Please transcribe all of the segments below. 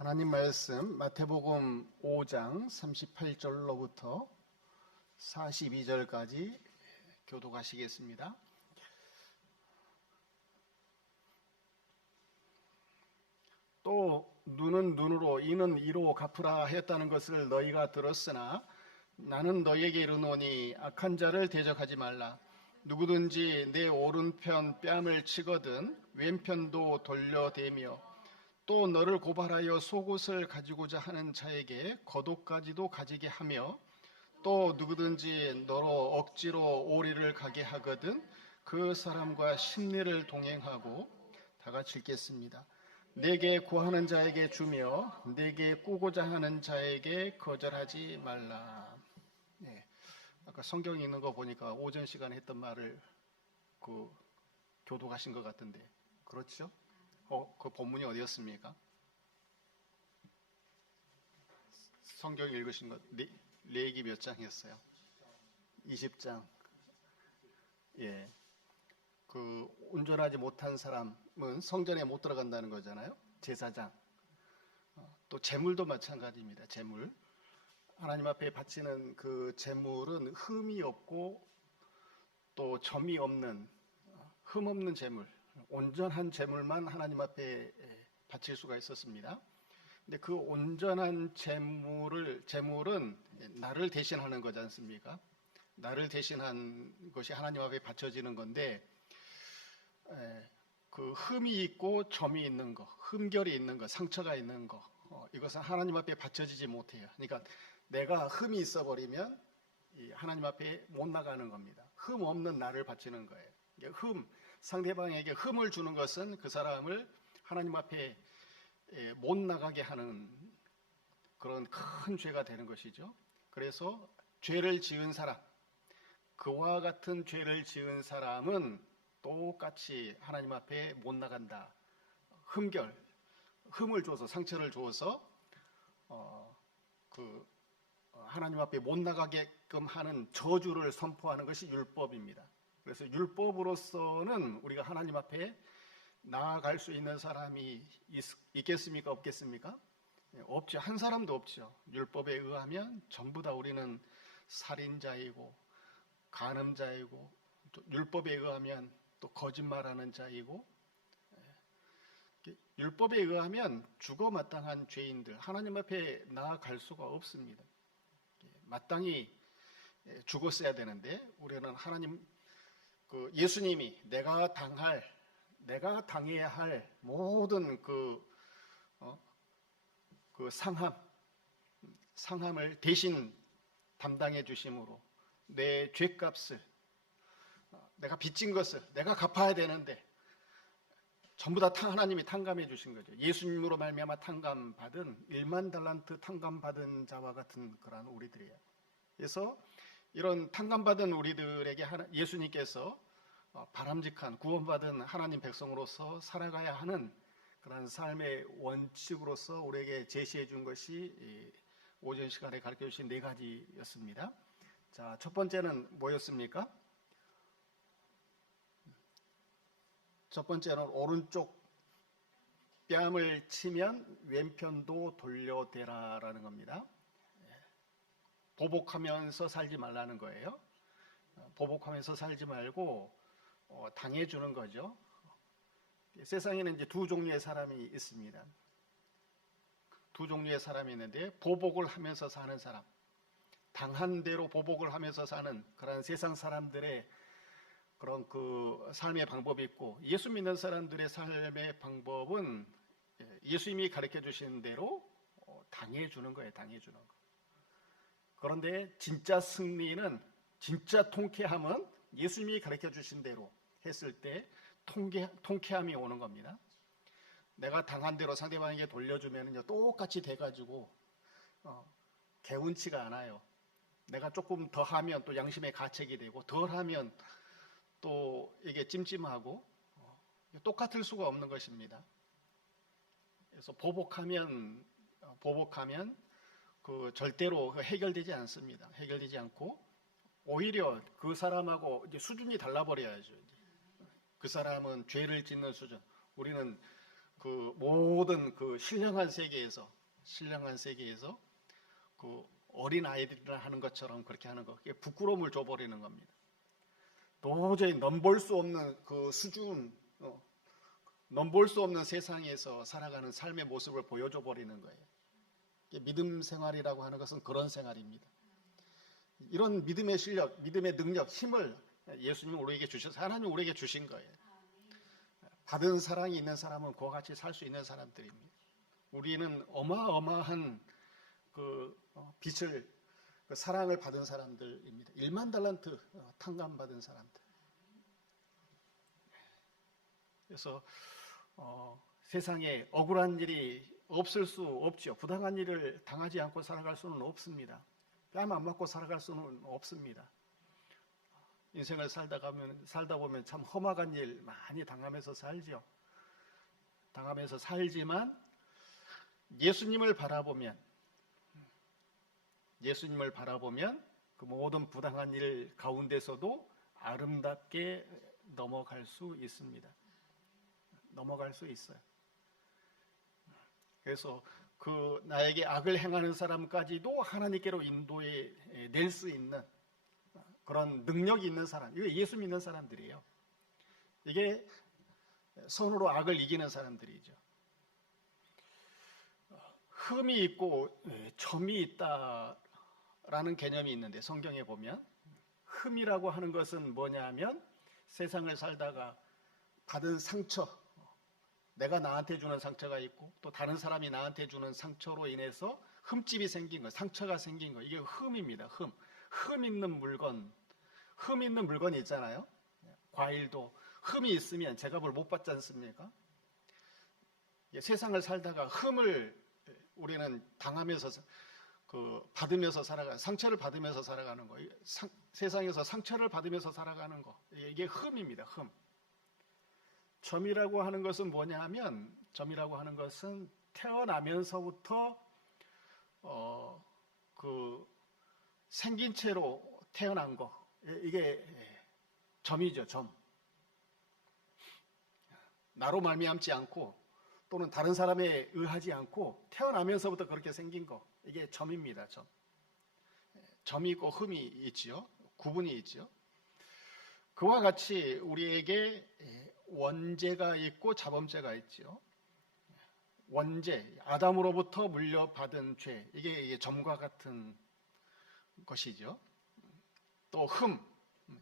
하나님 말씀 마태복음 5장 38절로부터 42절까지 교독하시겠습니다. 또 눈은 눈으로 이는 이로 갚으라 했다는 것을 너희가 들었으나 나는 너희에게 이르노니 악한 자를 대적하지 말라. 누구든지 내 오른편 뺨을 치거든 왼편도 돌려대며 또 너를 고발하여 속옷을 가지고자 하는 자에게 겉옷까지도 가지게 하며 또 누구든지 너로 억지로 오리를 가게 하거든 그 사람과 심리를 동행하고. 다 같이 읽겠습니다. 내게 구하는 자에게 주며 내게 꾸고자 하는 자에게 거절하지 말라. 네, 아까 성경에 있는 거 보니까 오전 시간에 했던 말을 교독하신 것 같은데 그렇죠? 그 본문이 어디였습니까? 성경 읽으신 것 레위기 몇 장이었어요? 20장. 예. 온전하지 못한 사람은 성전에 못 들어간다는 거잖아요. 제사장. 또 제물도 마찬가지입니다. 제물. 하나님 앞에 바치는 그 제물은 흠이 없고 또 점이 없는 흠 없는 제물. 온전한 제물만 하나님 앞에 바칠 수가 있었습니다. 근데 그 온전한 제물은 나를 대신하는 거지 않습니까? 나를 대신한 것이 하나님 앞에 바쳐지는 건데, 그 흠이 있고 점이 있는 거, 흠결이 있는 거, 상처가 있는 거, 이것은 하나님 앞에 바쳐지지 못해요. 그러니까 내가 흠이 있어버리면 하나님 앞에 못 나가는 겁니다. 흠 없는 나를 바치는 거예요. 상대방에게 흠을 주는 것은 그 사람을 하나님 앞에 못 나가게 하는 그런 큰 죄가 되는 것이죠. 그래서 죄를 지은 사람, 그와 같은 죄를 지은 사람은 똑같이 하나님 앞에 못 나간다. 흠을 줘서, 상처를 줘서 하나님 앞에 못 나가게끔 하는 저주를 선포하는 것이 율법입니다. 그래서 율법으로서는 우리가 하나님 앞에 나아갈 수 있는 사람이 있겠습니까? 없겠습니까? 없죠. 한 사람도 없죠. 율법에 의하면 전부 다 우리는 살인자이고 간음자이고 또 율법에 의하면 또 거짓말하는 자이고 율법에 의하면 죽어 마땅한 죄인들, 하나님 앞에 나아갈 수가 없습니다. 마땅히 죽었어야 되는데 우리는 예수님이 내가 당해야 할 모든 상함을 대신 담당해 주심으로 내 죄값을, 내가 빚진 것을 내가 갚아야 되는데 전부 다 하나님이 탕감해 주신 거죠. 예수님으로 말미암아 탕감받은 1만 달란트 탕감받은 자와 같은 그런 우리들이에요. 그래서 이런 탕감받은 우리들에게 예수님께서 바람직한 구원받은 하나님 백성으로서 살아가야 하는 그런 삶의 원칙으로서 우리에게 제시해 준 것이 오전 시간에 가르쳐 주신 4가지였습니다. 자, 첫 번째는 뭐였습니까? 첫 번째는 오른쪽 뺨을 치면 왼편도 돌려대라라는 겁니다. 보복하면서 살지 말라는 거예요. 보복하면서 살지 말고 당해주는 거죠. 세상에는 이제 두 종류의 사람이 있습니다. 두 종류의 사람이 있는데 보복을 하면서 사는 사람, 당한 대로 보복을 하면서 사는 그런 세상 사람들의 그런 삶의 방법이 있고, 예수 믿는 사람들의 삶의 방법은 예수님이 가르쳐 주신 대로 당해주는 거예요. 당해주는 거. 그런데 진짜 승리는, 진짜 통쾌함은 예수님이 가르쳐 주신 대로 했을 때 통쾌함이 오는 겁니다. 내가 당한 대로 상대방에게 돌려주면 똑같이 돼가지고 개운치가 않아요. 내가 조금 더 하면 또 양심의 가책이 되고, 덜 하면 또 이게 찜찜하고 똑같을 수가 없는 것입니다. 그래서 보복하면 절대로 해결되지 않습니다. 해결되지 않고 오히려 그 사람하고 이제 수준이 달라버려야죠. 그 사람은 죄를 짓는 수준, 우리는 그 모든 그 신령한 세계에서 그 어린 아이들이나 하는 것처럼 그렇게 하는 거, 그게 부끄러움을 줘버리는 겁니다. 도저히 넘볼 수 없는 그 수준, 넘볼 수 없는 세상에서 살아가는 삶의 모습을 보여줘 버리는 거예요. 믿음 생활이라고 하는 것은 그런 생활입니다. 이런 믿음의 실력, 믿음의 능력, 힘을 예수님이 우리에게 주셔서 하나님이 우리에게 주신 거예요. 받은 사랑이 있는 사람은 그와 같이 살 수 있는 사람들입니다. 우리는 어마어마한 그 빛을, 그 사랑을 받은 사람들입니다. 1만 달란트 탕감 받은 사람들. 그래서 세상에 억울한 일이 없을 수 없죠. 부당한 일을 당하지 않고 살아갈 수는 없습니다. 뺨 안 맞고 살아갈 수는 없습니다. 인생을 살다 보면 참 험악한 일 많이 당하면서 살죠. 당하면서 살지만 예수님을 바라보면 그 모든 부당한 일 가운데서도 아름답게 넘어갈 수 있습니다. 넘어갈 수 있어요. 그래서 그 나에게 악을 행하는 사람까지도 하나님께로 인도해 낼 수 있는 그런 능력이 있는 사람, 이게 예수 믿는 사람들이에요. 이게 선으로 악을 이기는 사람들이죠. 흠이 있고 점이 있다라는 개념이 있는데, 성경에 보면 흠이라고 하는 것은 뭐냐 하면 세상을 살다가 받은 상처, 내가 나한테 주는 상처가 있고 또 다른 사람이 나한테 주는 상처로 인해서 흠집이 생긴 거, 상처가 생긴 거, 이게 흠입니다. 흠 있는 물건이 있잖아요. 과일도 흠이 있으면 제값을 못 받지 않습니까? 세상을 살다가 흠을 우리는 당하면서 받으면서 상처를 받으면서 살아가는 거, 세상에서 상처를 받으면서 살아가는 거, 이게 흠입니다. 흠. 점이라고 하는 것은 뭐냐 하면, 점이라고 하는 것은 태어나면서부터 그 생긴 채로 태어난 거, 이게 점이죠. 점. 나로 말미암지 않고 또는 다른 사람에 의하지 않고 태어나면서부터 그렇게 생긴 거, 이게 점입니다. 점이 있고 흠이 있지요. 구분이 있지요. 그와 같이 우리에게 원죄가 있고 자범죄가 있지요. 원죄, 아담으로부터 물려받은 죄, 이게 점과 같은 것이죠. 또 흠,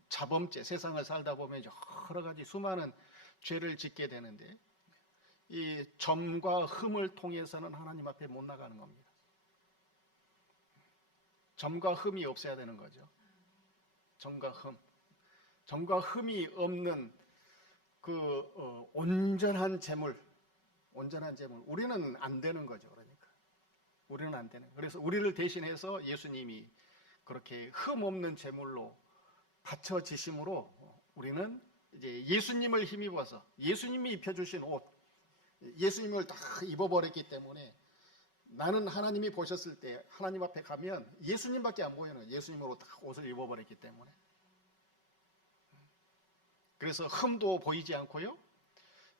자범죄, 세상을 살다 보면 여러 가지 수많은 죄를 짓게 되는데, 이 점과 흠을 통해서는 하나님 앞에 못 나가는 겁니다. 점과 흠이 없어야 되는 거죠. 점과 흠이 없는 그 온전한 재물, 우리는 안 되는 거죠. 그러니까 우리는 안 되는. 그래서 우리를 대신해서 예수님이 그렇게 흠 없는 재물로 바쳐지심으로 우리는 이제 예수님을 힘입어서, 예수님이 입혀주신 옷, 예수님을 다 입어버렸기 때문에, 나는 하나님이 보셨을 때 하나님 앞에 가면 예수님밖에 안 보이는, 예수님으로 다 옷을 입어버렸기 때문에. 그래서 흠도 보이지 않고요,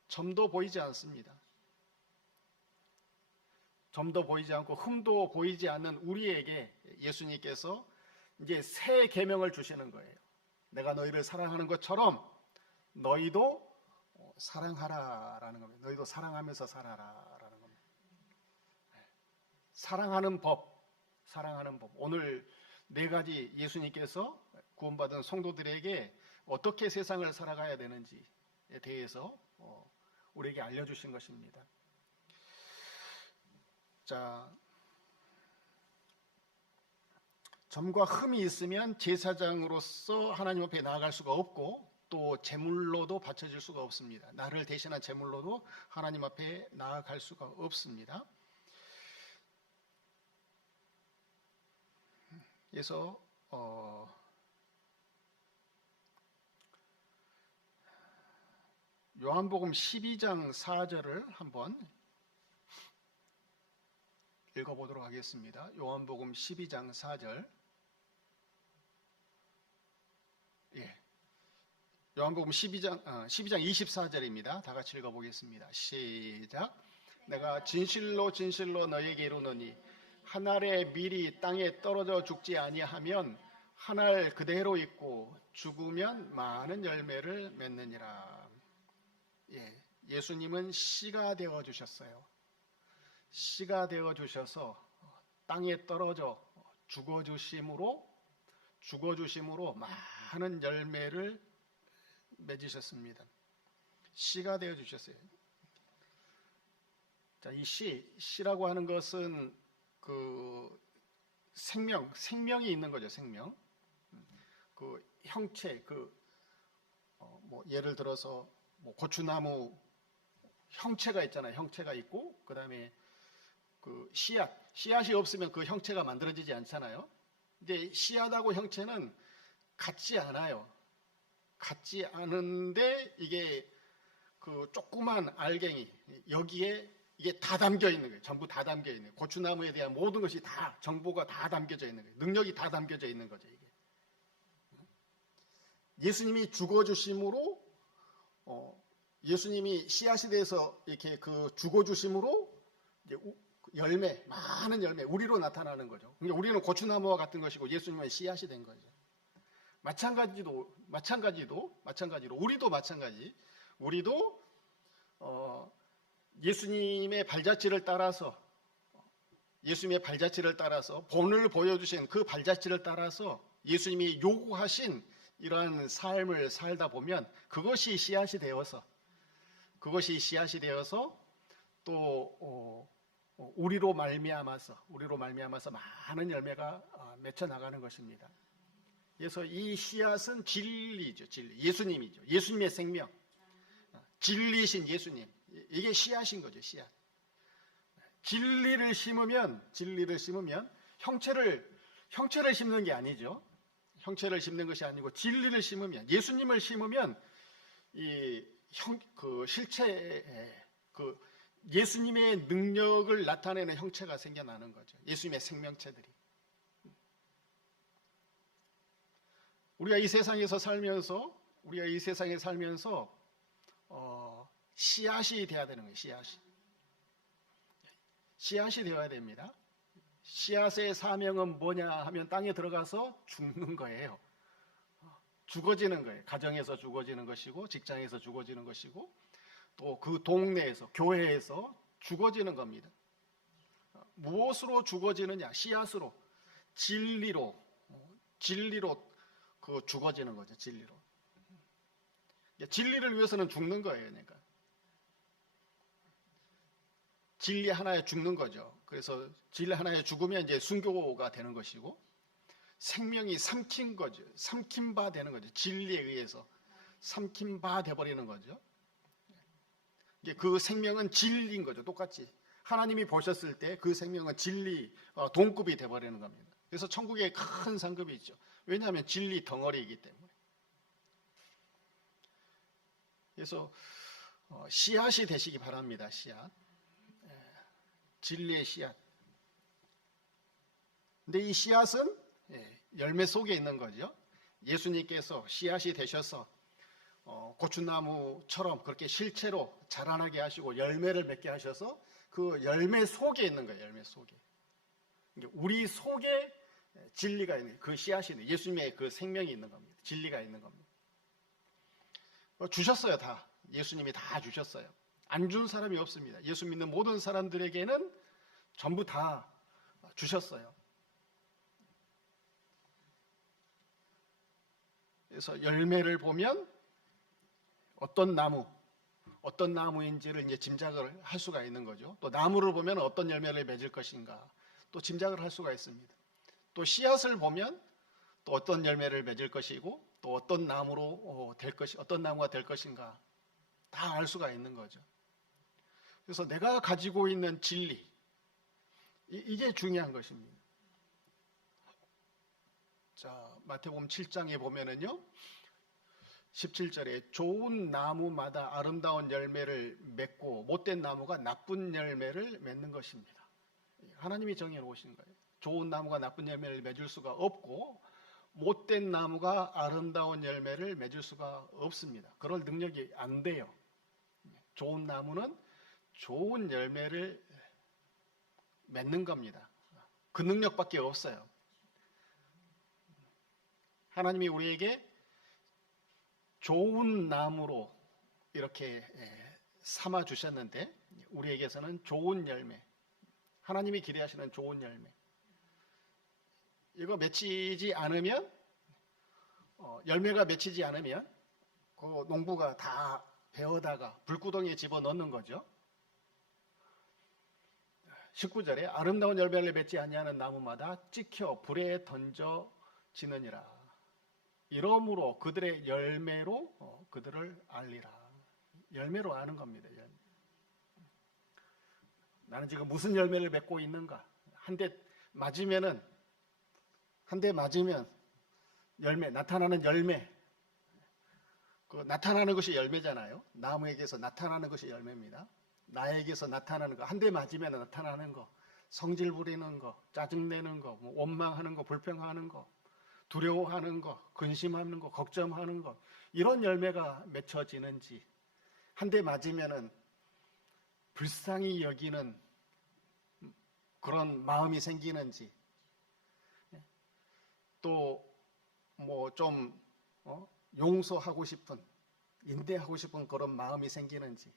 점도 보이지 않습니다. 점도 보이지 않고 흠도 보이지 않는 우리에게 예수님께서 이제 새 계명을 주시는 거예요. 내가 너희를 사랑하는 것처럼 너희도 사랑하라라는 겁니다. 너희도 사랑하면서 살아라라는 겁니다. 사랑하는 법. 오늘 네 가지 예수님께서 구원받은 성도들에게 어떻게 세상을 살아가야 되는지에 대해서 우리에게 알려주신 것입니다. 자, 점과 흠이 있으면 제사장으로서 하나님 앞에 나아갈 수가 없고, 또 제물로도 바쳐질 수가 없습니다. 나를 대신한 제물로도 하나님 앞에 나아갈 수가 없습니다. 그래서 요한복음 12장 4절을 한번 읽어보도록 하겠습니다. 요한복음 12장 4절. 예. 요한복음 12장 24절입니다. 다 같이 읽어보겠습니다. 시작. 내가 진실로 진실로 너에게 이르노니 한 알의 밀이 땅에 떨어져 죽지 아니하면 한 알 그대로 있고 죽으면 많은 열매를 맺느니라. 예수님은 씨가 되어 주셨어요. 씨가 되어 주셔서 땅에 떨어져 죽어 주심으로 많은 열매를 맺으셨습니다. 씨가 되어 주셨어요. 자, 이 씨라고 하는 것은 그 생명이 있는 거죠. 생명. 그 형체, 뭐 예를 들어서 뭐 고추나무 형체가 있잖아요. 형체가 있고 그다음에 그 씨앗이 없으면 그 형체가 만들어지지 않잖아요. 근데 씨앗하고 형체는 같지 않아요. 같지 않은데 이게 그 조그만 알갱이 여기에 이게 다 담겨 있는 거예요. 전부 다 담겨 있는 거예요. 고추나무에 대한 모든 것이 다 정보가 다 담겨져 있는 거예요. 능력이 다 담겨져 있는 거죠. 이게 예수님이 죽어주심으로 예수님이 씨앗이 돼서 이렇게 그 죽어주심으로 이제 많은 열매 우리로 나타나는 거죠. 그러니까 우리는 고추나무와 같은 것이고 예수님은 씨앗이 된 거죠. 마찬가지로 우리도 마찬가지. 우리도 예수님의 발자취를 따라서 본을 보여주신 그 발자취를 따라서 예수님이 요구하신 이러한 삶을 살다 보면 그것이 씨앗이 되어서 또 우리로 말미암아서 많은 열매가 맺혀 나가는 것입니다. 그래서 이 씨앗은 진리죠. 진리. 예수님이죠. 예수님의 생명. 진리신 예수님. 이게 씨앗인 거죠. 씨앗. 진리를 심으면 형체를 심는 게 아니죠. 형체를 심는 것이 아니고 진리를 심으면 예수님을 심으면 예수님의 능력을 나타내는 형체가 생겨나는 거죠. 예수님의 생명체들이. 우리가 이 세상에 살면서 씨앗이 되어야 되는 거예요. 씨앗이 되어야 됩니다. 씨앗의 사명은 뭐냐 하면 땅에 들어가서 죽는 거예요. 죽어지는 거예요. 가정에서 죽어지는 것이고 직장에서 죽어지는 것이고 또 그 동네에서 교회에서 죽어지는 겁니다. 무엇으로 죽어지느냐? 씨앗으로, 진리로 그 죽어지는 거죠. 진리를 위해서는 죽는 거예요. 그러니까 진리 하나에 죽는 거죠. 그래서 진리 하나에 죽으면 이제 순교가 되는 것이고 생명이 삼킨 거죠. 삼킨 바 되는 거죠. 진리에 의해서 삼킨 바 돼버리는 거죠. 그 생명은 진리인 거죠. 똑같이 하나님이 보셨을 때 그 생명은 진리 동급이 돼버리는 겁니다. 그래서 천국에 큰 상급이 있죠. 왜냐하면 진리 덩어리이기 때문에. 그래서 씨앗이 되시기 바랍니다. 씨앗. 진리의 씨앗. 근데 이 씨앗은 열매 속에 있는 거죠. 예수님께서 씨앗이 되셔서 고추나무처럼 그렇게 실체로 자라나게 하시고 열매를 맺게 하셔서 그 열매 속에 있는 거예요. 열매 속에. 우리 속에 진리가 있는 그 씨앗이 있는 예수님의 그 생명이 있는 겁니다. 진리가 있는 겁니다. 주셨어요. 다. 예수님이 다 주셨어요. 안 준 사람이 없습니다. 예수 믿는 모든 사람들에게는 전부 다 주셨어요. 그래서 열매를 보면 어떤 나무인지를 이제 짐작을 할 수가 있는 거죠. 또 나무를 보면 어떤 열매를 맺을 것인가 또 짐작을 할 수가 있습니다. 또 씨앗을 보면 또 어떤 열매를 맺을 것이고 또 어떤 어떤 나무가 될 것인가 다 알 수가 있는 거죠. 그래서 내가 가지고 있는 진리 이게 중요한 것입니다. 자, 마태복음 7장에 보면은요. 17절에 좋은 나무마다 아름다운 열매를 맺고 못된 나무가 나쁜 열매를 맺는 것입니다. 하나님이 정해 놓으신 거예요. 좋은 나무가 나쁜 열매를 맺을 수가 없고 못된 나무가 아름다운 열매를 맺을 수가 없습니다. 그럴 능력이 안 돼요. 좋은 나무는 좋은 열매를 맺는 겁니다. 그 능력밖에 없어요. 하나님이 우리에게 좋은 나무로 이렇게 삼아 주셨는데 우리에게서는 좋은 열매, 하나님이 기대하시는 좋은 열매, 이거 맺히지 않으면, 열매가 맺히지 않으면 그 농부가 다 베어다가 불구덩이에 집어넣는 거죠. 19절에 아름다운 열매를 맺지 아니하는 나무마다 찍혀 불에 던져지느니라. 이러므로 그들의 열매로 그들을 알리라. 열매로 아는 겁니다. 열매. 나는 지금 무슨 열매를 맺고 있는가? 한 대 맞으면 열매, 나타나는 열매. 그 나타나는 것이 열매잖아요. 나무에게서 나타나는 것이 열매입니다. 나에게서 나타나는 거, 한 대 맞으면 나타나는 거, 성질 부리는 거, 짜증내는 거, 뭐 원망하는 거, 불평하는 거, 두려워하는 거, 근심하는 거, 걱정하는 거, 이런 열매가 맺혀지는지, 한 대 맞으면은 불쌍히 여기는 그런 마음이 생기는지, 또 뭐 좀 용서하고 싶은, 인내하고 싶은 그런 마음이 생기는지,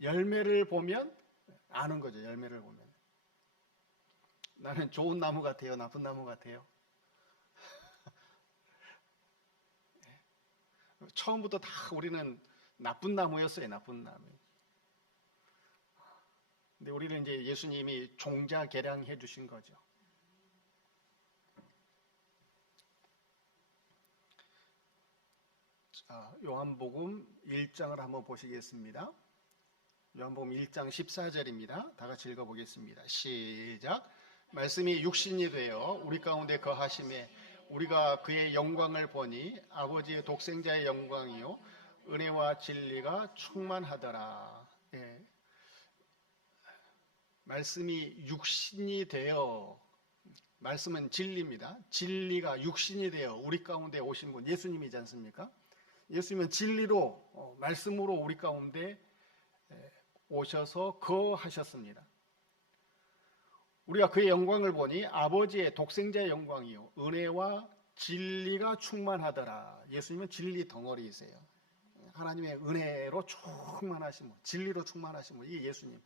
열매를 보면 아는 거죠. 열매를 보면 나는 좋은 나무 같아요, 나쁜 나무 같아요? 처음부터 다 우리는 나쁜 나무였어요. 나쁜 나무. 근데 우리는 이제 예수님이 종자 개량해 주신 거죠. 자, 요한복음 1장을 한번 보시겠습니다. 요한복음 1장 14절입니다. 다 같이 읽어보겠습니다. 시작. 말씀이 육신이 되어 우리 가운데 거하심에 우리가 그의 영광을 보니 아버지의 독생자의 영광이요 은혜와 진리가 충만하더라. 예. 말씀이 육신이 되어, 말씀은 진리입니다. 진리가 육신이 되어 우리 가운데 오신 분 예수님이지 않습니까? 예수님은 진리로, 말씀으로 우리 가운데 오셔서 거하셨습니다. 우리가 그의 영광을 보니 아버지의 독생자의 영광이요 은혜와 진리가 충만하더라. 예수님은 진리 덩어리이세요. 하나님의 은혜로 충만하신 분, 진리로 충만하신 분, 이게 예수님.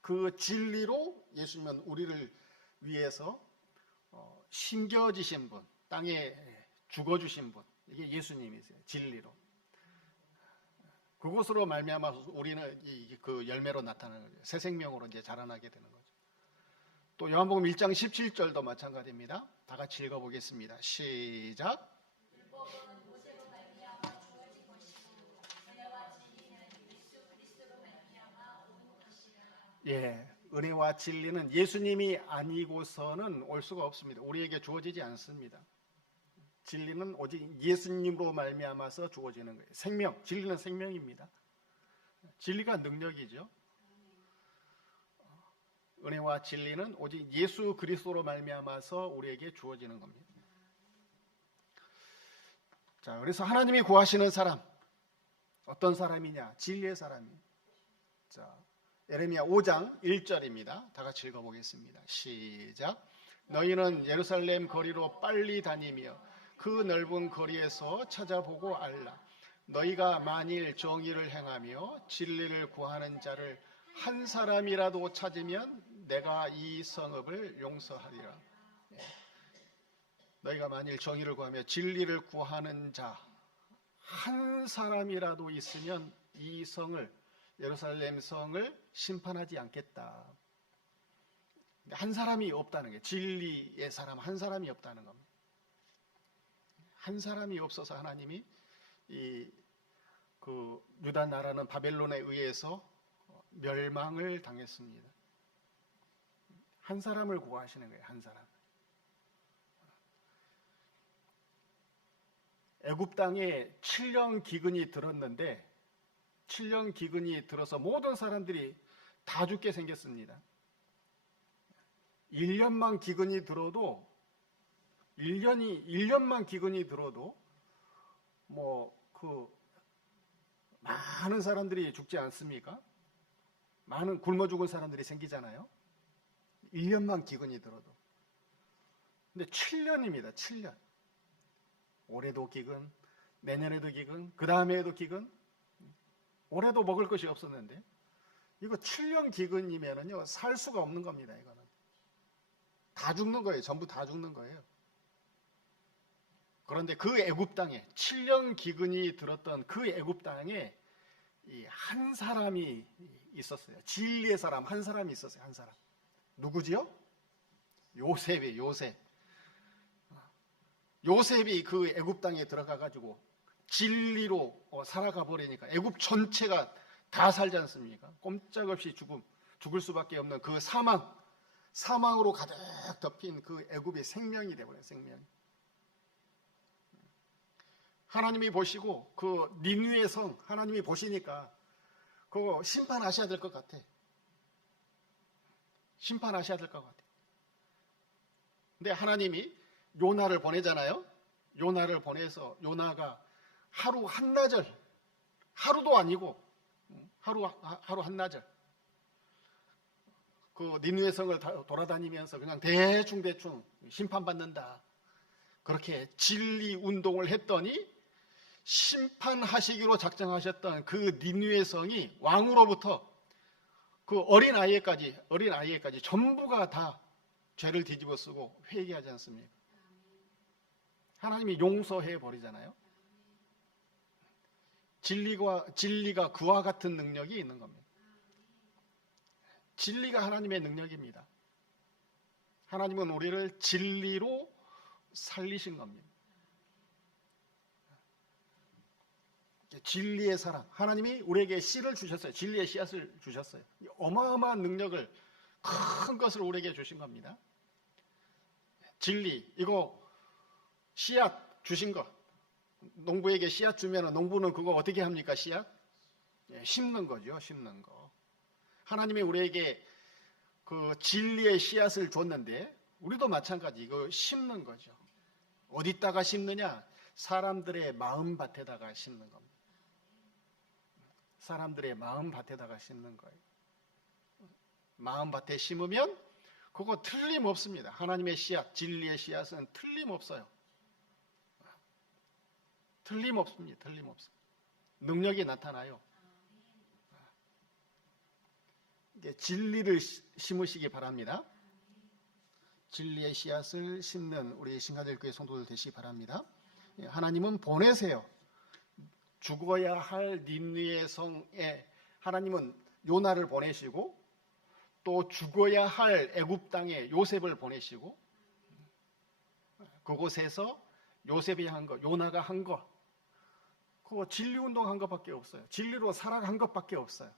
그 진리로 예수님은 우리를 위해서 심겨지신 분, 땅에 죽어주신 분, 이게 예수님이세요. 진리로. 그것으로 말미암아서 우리는 그 열매로 나타나는 거죠. 새 생명으로 이제 자라나게 되는 거죠. 또 요한복음 1장 17절도 마찬가지입니다. 다 같이 읽어보겠습니다. 시작. 예, 은혜와 진리는 예수님이 아니고서는 올 수가 없습니다. 우리에게 주어지지 않습니다. 진리는 오직 예수님으로 말미암아서 주어지는 거예요. 생명, 진리는 생명입니다. 진리가 능력이죠. 은혜와 진리는 오직 예수 그리스도로 말미암아서 우리에게 주어지는 겁니다. 자, 그래서 하나님이 구하시는 사람, 어떤 사람이냐? 진리의 사람이에요. 자, 예레미야 5장 1절입니다. 다 같이 읽어보겠습니다. 시작. 너희는 예루살렘 거리로 빨리 다니며 그 넓은 거리에서 찾아보고 알라. 너희가 만일 정의를 행하며 진리를 구하는 자를 한 사람이라도 찾으면 내가 이 성읍을 용서하리라. 너희가 만일 정의를 구하며 진리를 구하는 자 한 사람이라도 있으면 이 성을, 예루살렘 성을 심판하지 않겠다. 한 사람이 없다는 게, 진리의 사람 한 사람이 없다는 겁니다. 한 사람이 없어서 하나님이 그 유다 나라는 바벨론에 의해서 멸망을 당했습니다. 한 사람을 구하시는 거예요. 한 사람. 애굽 땅에 7년 기근이 들었는데 7년 기근이 들어서 모든 사람들이 다 죽게 생겼습니다. 1년만 기근이 들어도 1년만 기근이 들어도 많은 사람들이 죽지 않습니까? 많은 굶어 죽은 사람들이 생기잖아요. 1년만 기근이 들어도. 근데 7년입니다. 7년. 올해도 기근, 내년에도 기근, 그 다음에도 기근. 올해도 먹을 것이 없었는데 이거 7년 기근이면은요 살 수가 없는 겁니다. 이거는 다 죽는 거예요. 전부 다 죽는 거예요. 그런데 그 애굽 땅에 7년 기근이 들었던 그 애굽 땅에 한 사람이 있었어요. 진리의 사람 한 사람이 있었어요. 한 사람. 누구지요? 요셉이에요. 요셉이 그 애굽 땅에 들어가 가지고 진리로 살아가 버리니까 애굽 전체가 다 살지 않습니까? 꼼짝없이 죽을 수밖에 없는 그 사망으로 가득 덮인 그 애굽의 생명이 되버려요. 생명이. 하나님이 보시고 그 니느웨 성 하나님이 보시니까 그거 심판하셔야 될 것 같아. 심판하셔야 될 것 같아. 근데 하나님이 요나를 보내잖아요. 요나를 보내서 요나가 하루 한나절, 하루도 아니고 하루 한나절 그 니느웨 성을 돌아다니면서 그냥 대충 심판받는다. 그렇게 진리 운동을 했더니 심판하시기로 작정하셨던 그 니느웨 성이 왕으로부터 그 어린 아이에까지 전부가 다 죄를 뒤집어 쓰고 회개하지 않습니까? 하나님이 용서해 버리잖아요. 진리가 그와 같은 능력이 있는 겁니다. 진리가 하나님의 능력입니다. 하나님은 우리를 진리로 살리신 겁니다. 진리의 사랑. 하나님이 우리에게 씨를 주셨어요. 진리의 씨앗을 주셨어요. 어마어마한 능력을, 큰 것을 우리에게 주신 겁니다. 진리, 이거 씨앗 주신 것. 농부에게 씨앗 주면 농부는 그거 어떻게 합니까? 씨앗? 심는 거죠. 심는 거. 하나님이 우리에게 그 진리의 씨앗을 줬는데 우리도 마찬가지 이거 심는 거죠. 어디다가 심느냐? 사람들의 마음밭에다가 심는 겁니다. 사람들의 마음밭에다가 심는 거예요. 마음밭에 심으면 그거 틀림없습니다. 하나님의 씨앗, 진리의 씨앗은 틀림없어요. 틀림없습니다. 틀림없어요. 능력이 나타나요. 진리를 심으시기 바랍니다. 진리의 씨앗을 심는 우리 신가들교회 성도들 되시기 바랍니다. 하나님은 보내세요. 죽어야 할 니느웨 성에 하나님은 요나를 보내시고 또 죽어야 할 애굽 땅에 요셉을 보내시고 그곳에서 요셉이 한 것, 요나가 한 것, 그거 진리 운동한 것밖에 없어요. 진리로 살아간 것밖에 없어요.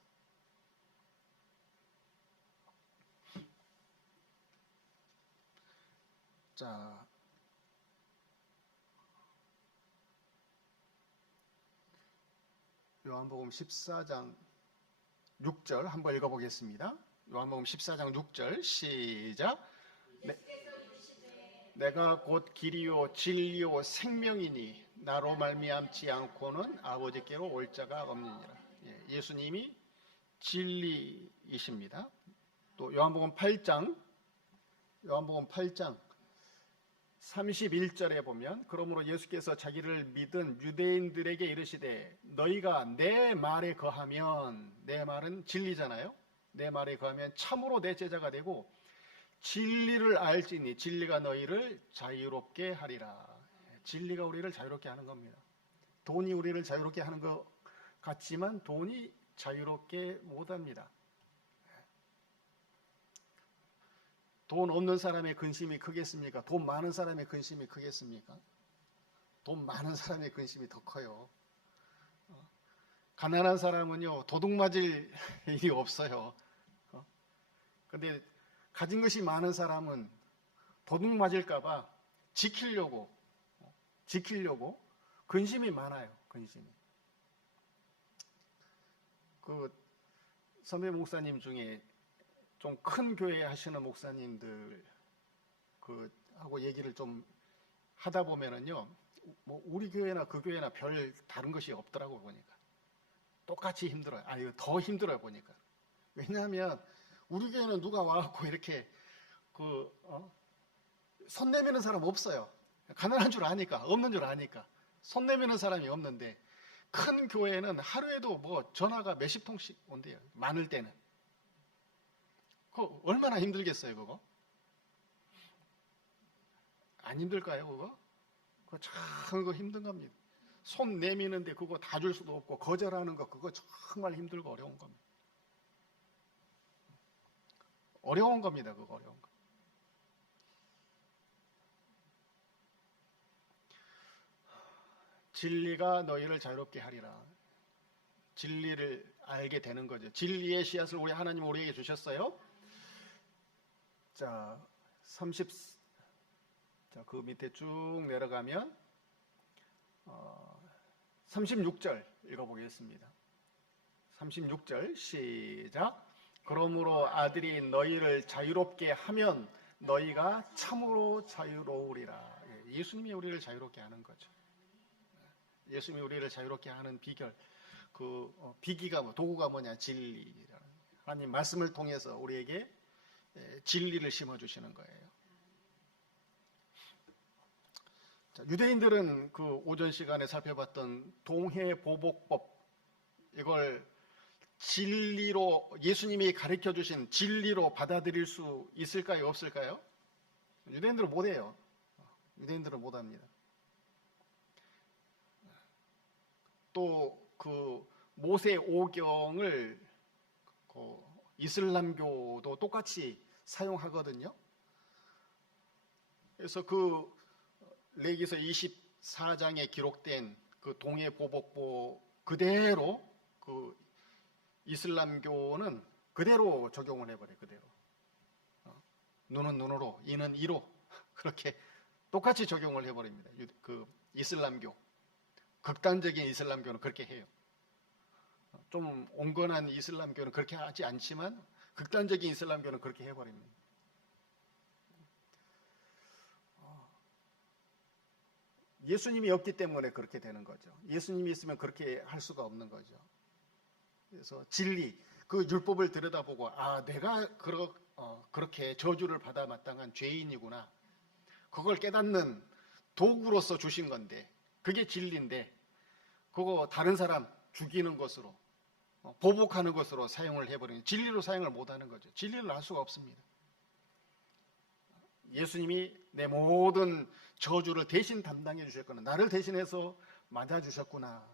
자, 요한복음 14장 6절 한번 읽어보겠습니다. 요한복음 14장 6절 시작. 내가 곧 길이요 진리요 생명이니 나로 말미암지 않고는 아버지께로 올 자가 없느니라. 예수님이 진리이십니다. 또 요한복음 8장 31절에 보면 그러므로 예수께서 자기를 믿은 유대인들에게 이르시되 너희가 내 말에 거하면, 내 말은 진리잖아요. 내 말에 거하면 참으로 내 제자가 되고 진리를 알지니 진리가 너희를 자유롭게 하리라. 진리가 우리를 자유롭게 하는 겁니다. 돈이 우리를 자유롭게 하는 것 같지만 돈이 자유롭게 못합니다. 돈 없는 사람의 근심이 크겠습니까? 돈 많은 사람의 근심이 크겠습니까? 돈 많은 사람의 근심이 더 커요. 가난한 사람은요 도둑 맞을 일이 없어요. 근데 가진 것이 많은 사람은 도둑 맞을까봐 지키려고 근심이 많아요. 근심이. 그 선배 목사님 중에 좀 큰 교회 하시는 목사님들 하고 얘기를 좀 하다 보면은요, 뭐 우리 교회나 그 교회나 별 다른 것이 없더라고 보니까 똑같이 힘들어요. 이거 더 힘들어요 보니까. 왜냐하면 우리 교회는 누가 와갖고 이렇게 손 내미는 사람 없어요. 가난한 줄 아니까, 없는 줄 아니까 손 내미는 사람이 없는데, 큰 교회는 하루에도 뭐 전화가 몇십 통씩 온대요. 많을 때는. 그거 얼마나 힘들겠어요, 그거? 안 힘들까요, 그거? 그거 참 그거 힘든 겁니다. 손 내미는데 그거 다 줄 수도 없고, 거절하는 거 그거 정말 힘들고 어려운 겁니다. 어려운 겁니다, 그거 어려운 거. 진리가 너희를 자유롭게 하리라. 진리를 알게 되는 거죠. 진리의 씨앗을 우리 하나님 우리에게 주셨어요. 자, 그 밑에 쭉 내려가면 36절 읽어보겠습니다. 36절 시작. 그러므로 아들이 너희를 자유롭게 하면 너희가 참으로 자유로우리라. 예수님이 우리를 자유롭게 하는 거죠. 예수님이 우리를 자유롭게 하는 비결, 비기가 도구가 뭐냐? 진리라는. 하나님 말씀을 통해서 우리에게 진리를 심어주시는 거예요. 자, 유대인들은 그 오전 시간에 살펴봤던 동해보복법, 이걸 진리로, 예수님이 가르쳐 주신 진리로 받아들일 수 있을까요? 없을까요? 유대인들은 못해요. 유대인들은 못합니다. 또 그 모세 오경을 이슬람교도 똑같이 사용하거든요. 그래서 그 레위기서 24장에 기록된 그 동해보복법 그대로 그 이슬람교는 그대로 적용을 해버려요. 그대로. 눈은 눈으로, 이는 이로 그렇게 똑같이 적용을 해버립니다. 그 이슬람교, 극단적인 이슬람교는 그렇게 해요. 좀 온건한 이슬람교는 그렇게 하지 않지만 극단적인 이슬람교는 그렇게 해버립니다. 예수님이 없기 때문에 그렇게 되는 거죠. 예수님이 있으면 그렇게 할 수가 없는 거죠. 그래서 진리, 그 율법을 들여다보고 내가 그렇게 저주를 받아 마땅한 죄인이구나. 그걸 깨닫는 도구로서 주신 건데, 그게 진리인데 그거 다른 사람 죽이는 것으로, 보복하는 것으로 사용을 해버리는, 진리로 사용을 못하는 거죠. 진리를 알 수가 없습니다. 예수님이 내 모든 저주를 대신 담당해 주셨구나. 나를 대신해서 맞아주셨구나.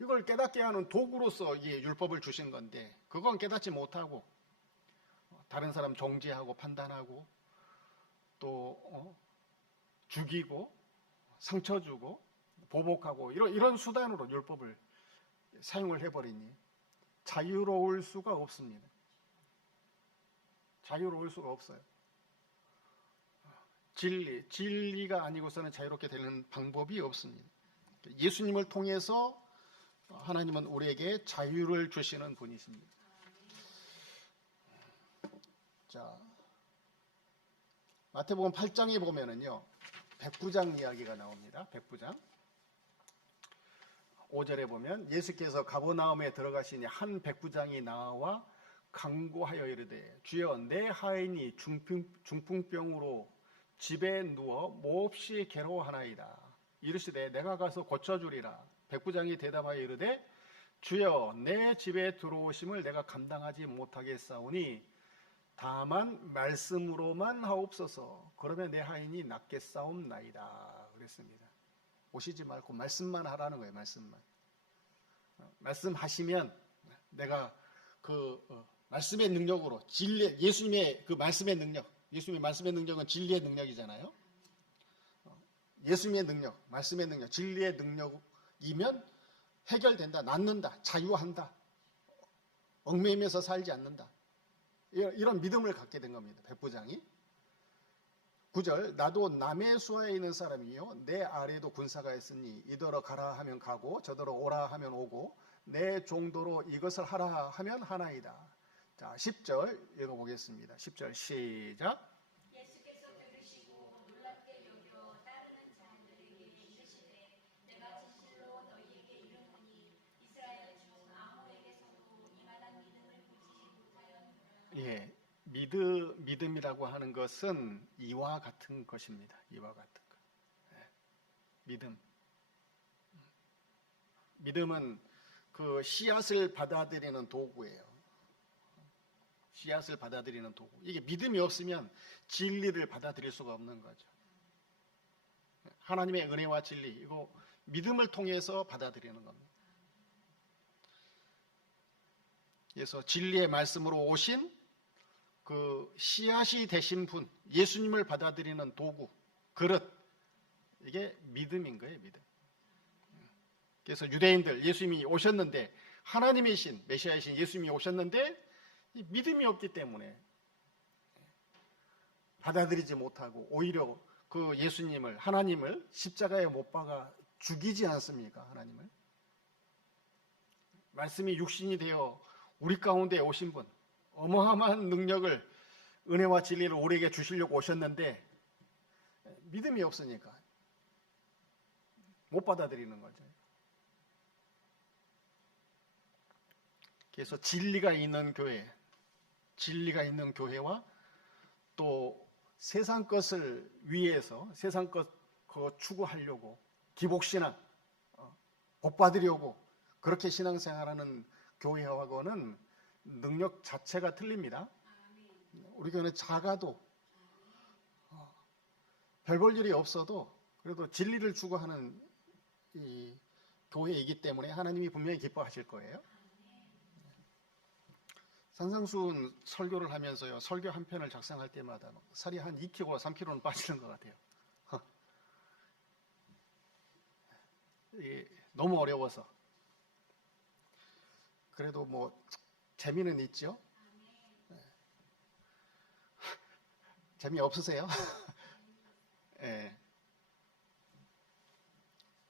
이걸 깨닫게 하는 도구로서 이 율법을 주신 건데, 그건 깨닫지 못하고 다른 사람 정죄하고 판단하고 또 죽이고 상처 주고 보복하고 이런 수단으로 율법을 사용을 해버리니 자유로울 수가 없습니다. 자유로울 수가 없어요. 진리가 아니고서는 자유롭게 되는 방법이 없습니다. 예수님을 통해서 하나님은 우리에게 자유를 주시는 분이십니다. 자, 마태복음 8장에 보면은요, 백부장 이야기가 나옵니다. 백부장. 5절에 보면 예수께서 가버나움에 들어가시니 한 백부장이 나와 간구하여 이르되 주여 내 하인이 중풍병으로 집에 누워 몹시 괴로워하나이다. 이르시되 내가 가서 고쳐주리라. 백부장이 대답하여 이르되 주여 내 집에 들어오심을 내가 감당하지 못하겠사오니 다만 말씀으로만 하옵소서. 그러면 내 하인이 낫겠사옵나이다. 그랬습니다. 오시지 말고 말씀만 하라는 거예요. 말씀만. 말씀하시면 내가 말씀의 능력으로, 진리, 예수님의 그 말씀의 능력, 예수님의 말씀의 능력은 진리의 능력이잖아요. 예수님의 능력, 말씀의 능력, 진리의 능력이면 해결된다, 낫는다, 자유한다, 얽매이면서 살지 않는다. 이런 믿음을 갖게 된 겁니다. 백부장이. 9절 나도 남의 수하에 있는 사람이요 내 아래에도 군사가 있으니 이더러 가라 하면 가고 저더러 오라 하면 오고 내 종도로 이것을 하라 하면 하나이다. 자, 10절 읽어보겠습니다. 10절 시작. 예수께서 들으시고 놀랍게 여겨 따르는 자들에게 이르시되 내가 진실로 너희에게 이르노니 이스라엘 중 아무에게서도 이만한 믿음을 보지 못하였노라. 예, 믿음이라고 하는 것은 이와 같은 것입니다. 이와 같은 것. 예, 믿음은 그 씨앗을 받아들이는 도구예요. 씨앗을 받아들이는 도구. 이게 믿음이 없으면 진리를 받아들일 수가 없는 거죠. 하나님의 은혜와 진리, 이거 믿음을 통해서 받아들이는 겁니다. 그래서 진리의 말씀으로 오신 그 씨앗이 되신 분, 예수님을 받아들이는 도구, 그릇, 이게 믿음인 거예요, 믿음. 그래서 유대인들, 예수님이 오셨는데, 하나님이신 메시아이신 예수님이 오셨는데 믿음이 없기 때문에 받아들이지 못하고 오히려 그 예수님을, 하나님을 십자가에 못 박아 죽이지 않습니까? 하나님을. 말씀이 육신이 되어 우리 가운데 오신 분, 어마어마한 능력을, 은혜와 진리를 우리에게 주시려고 오셨는데 믿음이 없으니까 못 받아들이는 거죠. 그래서 진리가 있는 교회, 진리가 있는 교회와 또 세상 것을 위해서 세상 것 그거 추구하려고 기복신앙, 복 받으려고 그렇게 신앙생활하는 교회하고는 능력 자체가 틀립니다. 우리 교회는 작아도 별 볼 일이 없어도 그래도 진리를 추구하는 이 교회이기 때문에 하나님이 분명히 기뻐하실 거예요. 산상수훈 설교를 하면서요, 설교 한 편을 작성할 때마다 살이 한 2kg, 3kg는 빠지는 것 같아요. 너무 어려워서. 그래도 뭐 재미는 있죠. 재미없으세요? 네.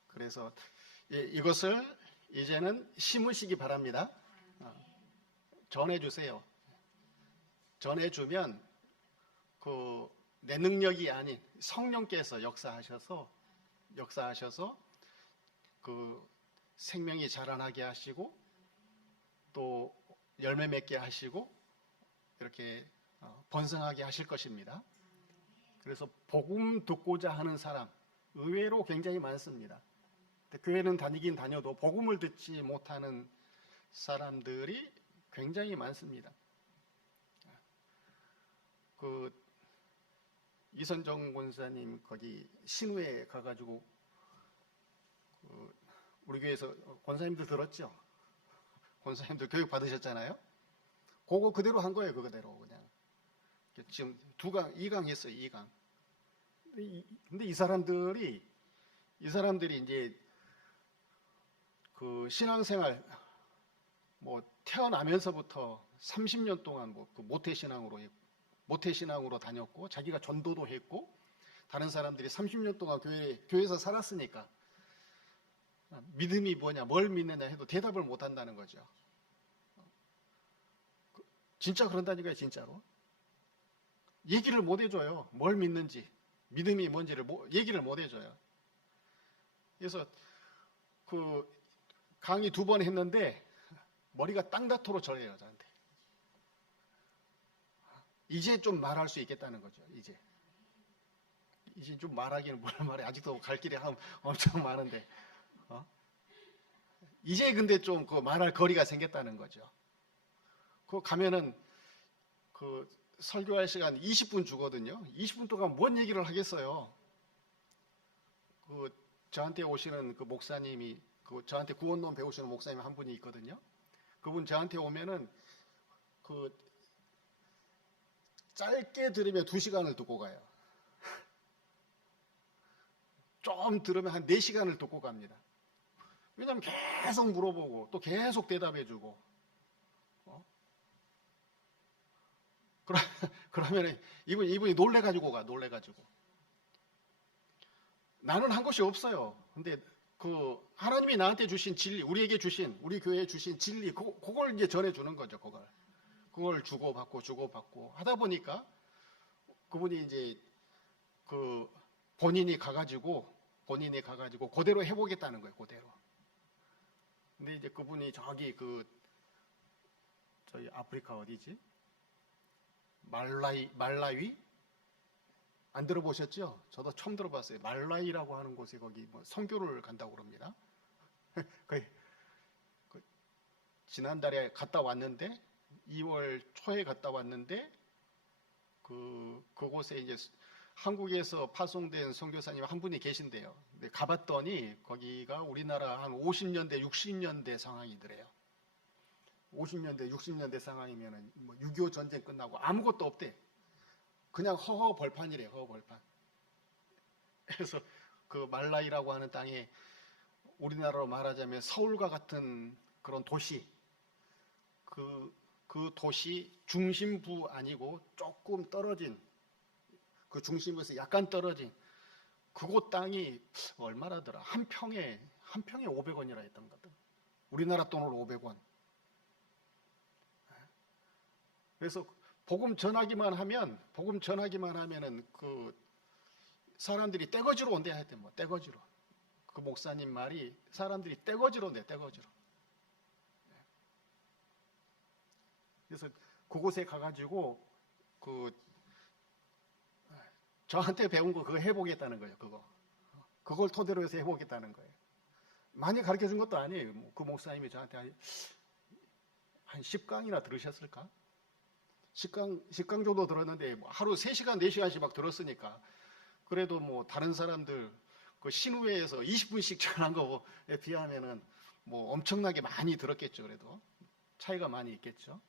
그래서 이것을 이제는 심으시기 바랍니다. 전해주세요. 전해주면 내 능력이 아닌 성령께서 역사하셔서 그 생명이 자라나게 하시고 또 열매 맺게 하시고 이렇게 번성하게 하실 것입니다. 그래서 복음 듣고자 하는 사람 의외로 굉장히 많습니다. 교회는 다니긴 다녀도 복음을 듣지 못하는 사람들이 굉장히 많습니다. 그 이선정 권사님 거기 신우에 가가지고 우리 교회에서 권사님들 들었죠? 권사님들 교육 받으셨잖아요. 그거 그대로 한 거예요. 그대로 그냥. 지금 2강 했어요. 2강. 근데 이 사람들이 이제 그 신앙생활 뭐 태어나면서부터 30년 동안 뭐 그 모태신앙으로 다녔고 자기가 전도도 했고 다른 사람들이 30년 동안 교회에서 살았으니까 믿음이 뭐냐, 뭘 믿느냐 해도 대답을 못 한다는 거죠. 진짜 그런다니까요, 진짜로. 얘기를 못 해줘요. 뭘 믿는지, 믿음이 뭔지를 얘기를 못 해줘요. 그래서 그 강의 2번 했는데 머리가 땅다토로 절해요, 저한테. 이제 좀 말할 수 있겠다는 거죠, 이제 좀 말하기는 뭘 말해. 아직도 갈 길이 엄청 많은데. 이제 근데 좀 그 말할 거리가 생겼다는 거죠. 그 가면은 그 설교할 시간 20분 주거든요. 20분 동안 뭔 얘기를 하겠어요. 그 저한테 오시는 그 목사님이 저한테 구원론 배우시는 목사님 한 분이 있거든요. 그분 저한테 오면은 그 짧게 들으면 2시간을 듣고 가요. 좀 들으면 한 4시간을 듣고 갑니다. 왜냐하면 계속 물어보고 또 계속 대답해주고. 그러면 이분이 놀래가지고 가. 나는 한 것이 없어요. 근데 그 하나님이 나한테 주신 진리, 우리에게 주신, 우리 교회에 주신 진리, 그걸 이제 전해주는 거죠. 그걸 주고받고 하다 보니까 그분이 이제 그 본인이 가가지고 그대로 해보겠다는 거예요. 그대로. 근데 이제 그분이 저기 저희 아프리카 어디지? 말라위? 안 들어보셨죠? 저도 처음 들어봤어요. 말라위라고 하는 곳에 거기 뭐 선교를 간다고 그럽니다. 지난달에 갔다 왔는데 2월 초에 갔다 왔는데 그곳에 이제 한국에서 파송된 선교사님 한 분이 계신데요. 근데 가봤더니 거기가 우리나라 한 50년대, 60년대 상황이더래요. 50년대, 60년대 상황이면은 뭐 6.25 전쟁 끝나고 아무것도 없대. 그냥 허허 벌판이래, 허허 벌판. 그래서 그 말라이라고 하는 땅에 우리나라로 말하자면 서울과 같은 그런 도시, 그 도시 중심부 아니고 조금 떨어진, 그 중심부에서 약간 떨어진 그곳 땅이 얼마라더라? 한 평에 500원이라 했던 것 같아. 우리나라 돈으로 500원. 그래서 복음 전하기만 하면은 그 사람들이 떼거지로 온대 하여튼 뭐 떼거지로. 그 목사님 말이 사람들이 떼거지로 온대, 떼거지로. 그래서 그곳에 가가지고 저한테 배운 거 그거 해보겠다는 거예요. 그걸 토대로 해서 해보겠다는 거예요. 많이 가르쳐 준 것도 아니에요. 그 목사님이 저한테 한 10강이나 들으셨을까? 10강 정도 들었는데 하루 3시간, 4시간씩 막 들었으니까 그래도 뭐 다른 사람들 그 신우회에서 20분씩 전한 거에 비하면은 뭐 엄청나게 많이 들었겠죠. 그래도 차이가 많이 있겠죠.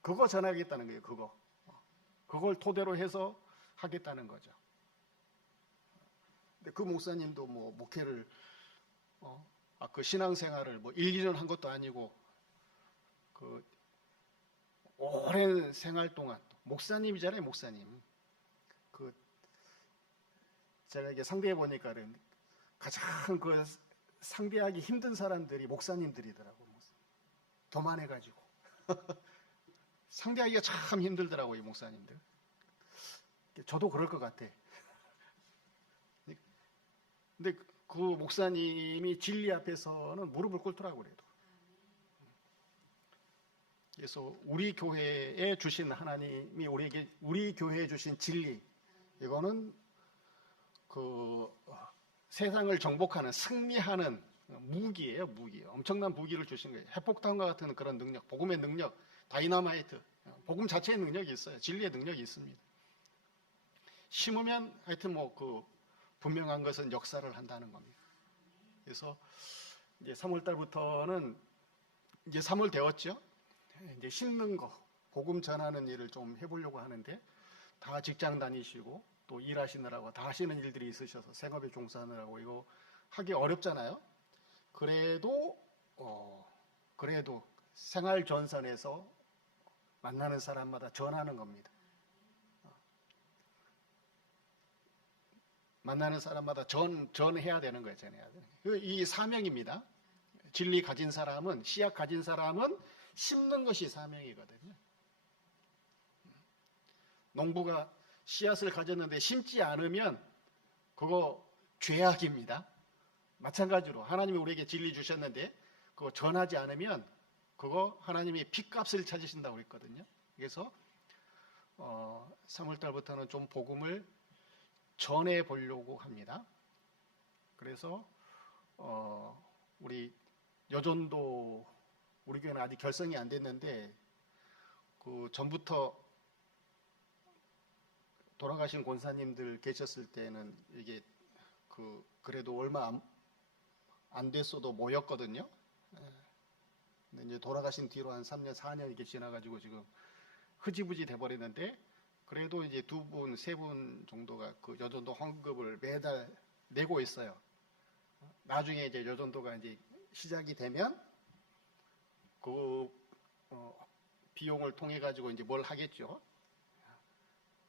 그거 전하겠다는 거예요. 그걸 토대로 해서 하겠다는 거죠. 근데 그 목사님도 뭐 목회를 그 신앙생활을 뭐 1, 2년 한 것도 아니고 그 오랜 생활 동안 목사님이잖아요, 목사님. 제가 이게 상대해 보니까 가장 상대하기 힘든 사람들이 목사님들이더라고. 교만해가지고 상대하기가 참 힘들더라고요, 목사님들. 저도 그럴 것 같아. 근데 그 목사님이 진리 앞에서는 무릎을 꿇더라고 그래도. 그래서 우리 교회에 주신 하나님이 우리 교회에 주신 진리, 이거는 세상을 정복하는, 승리하는 무기예요, 무기. 엄청난 무기를 주신 거예요. 핵폭탄과 같은 그런 능력, 복음의 능력, 다이너마이트, 복음 자체의 능력이 있어요. 진리의 능력이 있습니다. 심으면 하여튼 분명한 것은 역사를 한다는 겁니다. 그래서 이제 3월 달부터는 이제 3월 되었죠. 이제 심는 거, 복음 전하는 일을 좀 해보려고 하는데 다 직장 다니시고 또 일하시느라고 다 하시는 일들이 있으셔서 생업에 종사하느라고 이거 하기 어렵잖아요. 그래도 생활 전선에서 만나는 사람마다 전하는 겁니다. 만나는 사람마다 전해야 되는 거예요. 전해야 되는 거예요. 이 사명입니다. 진리 가진 사람은, 씨앗 가진 사람은 심는 것이 사명이거든요. 농부가 씨앗을 가졌는데 심지 않으면 그거 죄악입니다. 마찬가지로 하나님이 우리에게 진리 주셨는데 그거 전하지 않으면 그거 하나님이 핏값을 찾으신다고 그랬거든요. 그래서 3월 달부터는 좀 복음을 전해 보려고 합니다. 그래서 우리 여전도 우리 교회는 아직 결성이 안 됐는데 그 전부터 돌아가신 권사님들 계셨을 때는 이게 그래도 얼마 안 됐어도 모였거든요. 근데 이제 돌아가신 뒤로 한 3년, 4년 이렇게 지나가지고 지금 흐지부지 돼버렸는데 그래도 이제 2분, 3분 정도가 그 여전도 헌금을 매달 내고 있어요. 나중에 이제 여전도가 이제 시작이 되면 그 비용을 통해 가지고 이제 뭘 하겠죠.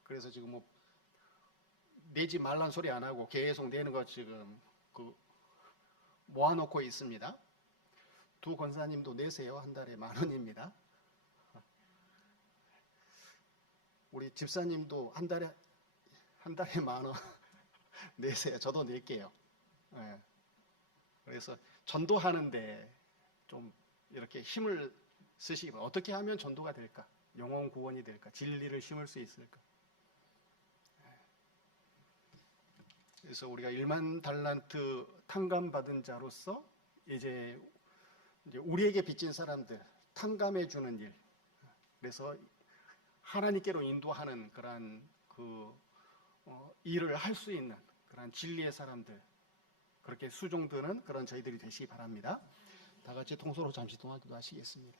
그래서 지금 뭐 내지 말란 소리 안 하고 계속 내는 거 지금 모아놓고 있습니다. 두 권사님도 내세요. 한 달에 10,000원입니다. 우리 집사님도 한 달에 10,000원 내세요. 저도 낼게요. 예. 그래서 전도하는데 좀 이렇게 힘을 쓰시기 바랍니다. 어떻게 하면 전도가 될까? 영혼 구원이 될까? 진리를 심을 수 있을까? 그래서 우리가 1만 달란트 탕감받은 자로서 이제 우리에게 빚진 사람들 탕감해 주는 일, 그래서 하나님께로 인도하는 그러한 일을 할 수 있는 그런 진리의 사람들, 그렇게 수종드는 그런 저희들이 되시기 바랍니다. 다 같이 통소로 잠시 동하기도 하시겠습니다.